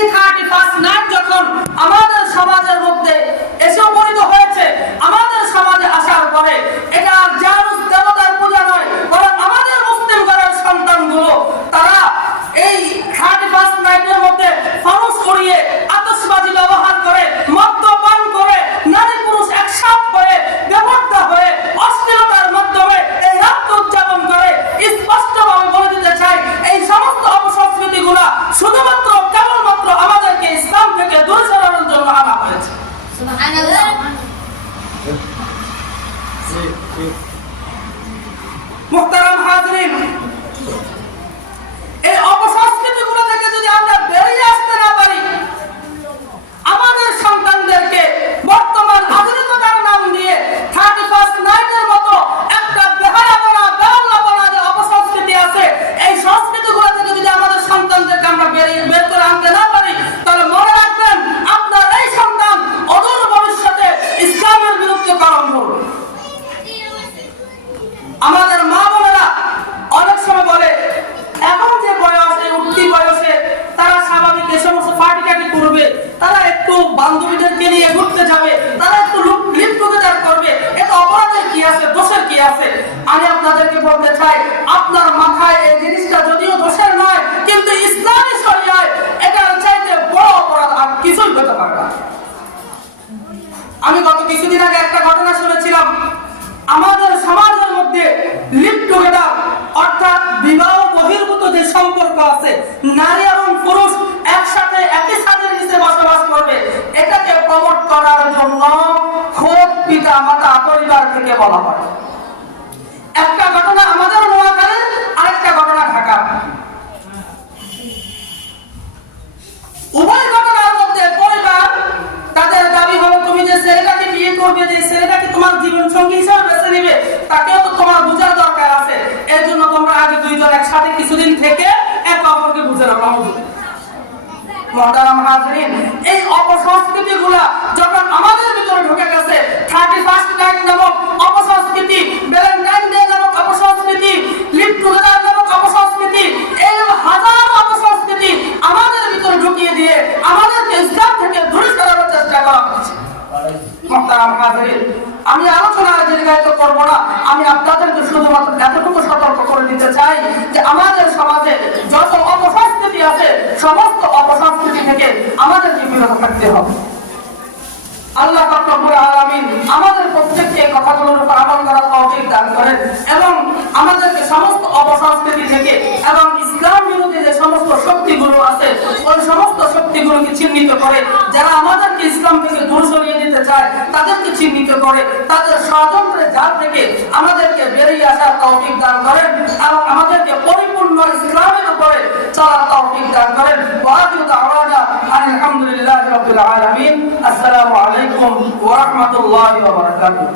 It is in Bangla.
এই 31st নাইট যখন আমাদের সমাজের মধ্যে এসে উপনীত হয়েছে, আমাদের সমাজে আসার পরে এটা আর জানুস দেবতার পূজা নয়, বরং আমাদের মুসলিম ঘরের সন্তানগুলো তারা এই 31st নাইটের মধ্যে ফানুস করিয়ে আতশবাজি ব্যবহার করে, মদ্যপান করে, নারী পুরুষ একসাথে করে, বেপরদা হয়ে, অশ্লীলতার মাধ্যমে এই রাত উদযাপন করে। স্পষ্টভাবে বলে দিতে চাই, এই সমস্ত অপসংস্কৃতিগুলা শুধুমাত্র কেবলমাত্র আমাদেরকে ইসলাম থেকে দূরে সরানোর জন্য আনা হয়েছে। সুবহানাল্লাহ। মুহতারাম হাজিরিন, এই অপসংস্কৃতিগুলো থেকে যদি আমরা বেরিয়ে আসতে না পারি, আমাদের সন্তানদেরকে বর্তমান আধুনিকতার নাম দিয়ে 31st নাইটের মতো একটা বেহায়াপনা, বেহাল্লাপনা যে অপসংস্কৃতি আছে, এই সংস্কৃতিগুলো থেকে যদি আমাদের সন্তানদেরকে আমরা বের করে আনতে না পারি, তাহলে মনে রাখবেন আপনার এই সন্তান অদূর ভবিষ্যতে ইসলামের বিরুদ্ধে কলম ধরবে। আমাদের মা বোনেরা অনেক সময় বলে, এখন যে বয়স, এই উঠতি বয়সে তারা স্বাভাবিক এই সমস্ত পার্টি করবে, তারা একটু বান্ধবীদেরকে নিয়ে ঘুরতে যাবে, তারা একটু লিপ টুগেদার করবে, এটা অপরাধের কি আছে, দোষের কি আছে? আমি আপনাদেরকে বলতে চাই, আপনার মাথায় এই জিনিসটা যদিও দোষের নয়, কিন্তু ইসলামী শরিয়ায় এটার চাইতে বড় অপরাধ আর কিছুই হতে পারে না। আমি গত কিছুদিন আগে একটা ঘটনা শুনেছিলাম, আমাদের সমাজের মধ্যে লিভ টুগেদার অর্থাৎ বিবাহ বহির্ভূত যে সম্পর্ক আছে, নারী এবং পুরুষ একসাথে একই ছাদের নিচে বসবাস করবে, এটাকে প্রমোট করার জন্য খোদ পিতা মাতা পরিবার থেকে বলা হয়। একটা ঘটনা আমাদের নোয়াখালীর, আরেকটা ঘটনা ঢাকা। উভয় ঘটনার মধ্যে পরিবার তাদের দাবি হলো, তুমি যে ছেলেটাকে বিয়ে করবে, যে ছেলেটাকে তোমার জীবন সঙ্গী হিসেবে বেছে নিবে, তাকেও তো তোমার বোঝার দরকার আছে। এর জন্য তোমরা আগে দুইজন একসাথে কিছুদিন থেকে একে অপরকে বুঝে নাও। মুহতারাম হাজিরিন, এই অপসংস্কৃতিগুলা যখন আমাদের ভিতরে ঢুকে গেছে, 31st নাইট নামক অপসংস্কৃতি, ভ্যালেন্টাইন ডে নামক অপসংস্কৃতি, লিভ টুগেদার নামক অপসংস্কৃতি, এই হাজার অপসংস্কৃতি আমাদের ভিতরে ঢুকিয়ে দিয়ে আমাদেরকে ইসলাম থেকে দূরে সরানোর চেষ্টা করা হচ্ছে। মুহতারাম হাজিরিন, আমি আলোচনা দীর্ঘায়িত করব না, আমি আপনাদেরকে শুধুমাত্র এতটুকু সতর্ক করে দিতে চাই যে আমাদের সমাজে যত অপসংস্কৃতি আছে, সমস্ত অপসংস্কৃতি থেকে আমাদেরকে বিরত থাকতে হবে। আল্লাহ পাক রব্বুল আলামিন আমাদের প্রত্যেককে এই কথাগুলোর উপর আমল করার তৌফিক দান করেন এবং আমাদেরকে সমস্ত অপসংস্কৃতি থেকে এবং ইসলাম বিরোধী যে সমস্ত শক্তিগুলো আছে, ওই সমস্ত শক্তিগুলোকে চিহ্নিত করে, যারা আমাদেরকে ইসলাম থেকে দূর সরিয়ে দিতে চায় তাদেরকে চিহ্নিত করে, তাদের ষড়যন্ত্রের জাল থেকে আমাদেরকে বেরিয়ে আসার তৌফিক দান করেন এবং আমাদেরকে পরিপূর্ণ ইসলামের উপরে চলার তৌফিক দান করেন। ওয়া আখিরু দাওয়ানা আলহামদুলিল্লাহি রাব্বিল আলামিন। আসসালামু আলাইকুম ওয়া রাহমাতুল্লাহি ওয়া বারাকাতুহু।